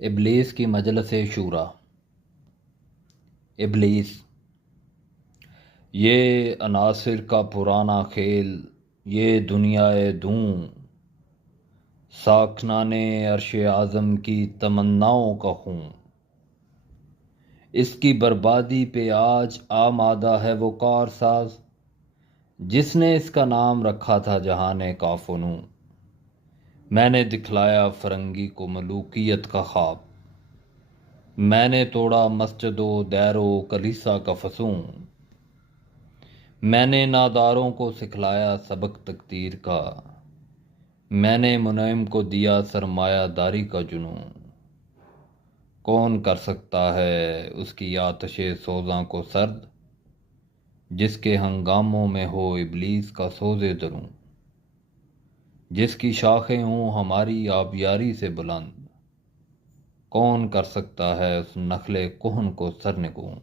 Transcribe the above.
ابلیس کی مجلس شورا۔ ابلیس، یہ عناصر کا پرانا کھیل، یہ دنیائے دوں، ساکنان عرش اعظم کی تمناؤں کا خون۔ اس کی بربادی پہ آج آمادہ ہے وہ کارساز جس نے اس کا نام رکھا تھا جہان کاف و نون۔ میں نے دکھلایا فرنگی کو ملوکیت کا خواب، میں نے توڑا مسجد و دیر و کلیسا کا فسون، میں نے ناداروں کو سکھلایا سبق تقدیر کا، میں نے منعم کو دیا سرمایہ داری کا جنون۔ کون کر سکتا ہے اس کی آتش سوزاں کو سرد، جس کے ہنگاموں میں ہو ابلیس کا سوز دروں، جس کی شاخیں ہوں ہماری آبیاری سے بلند۔ کون کر سکتا ہے اس نخل کہن کو سرنگوں۔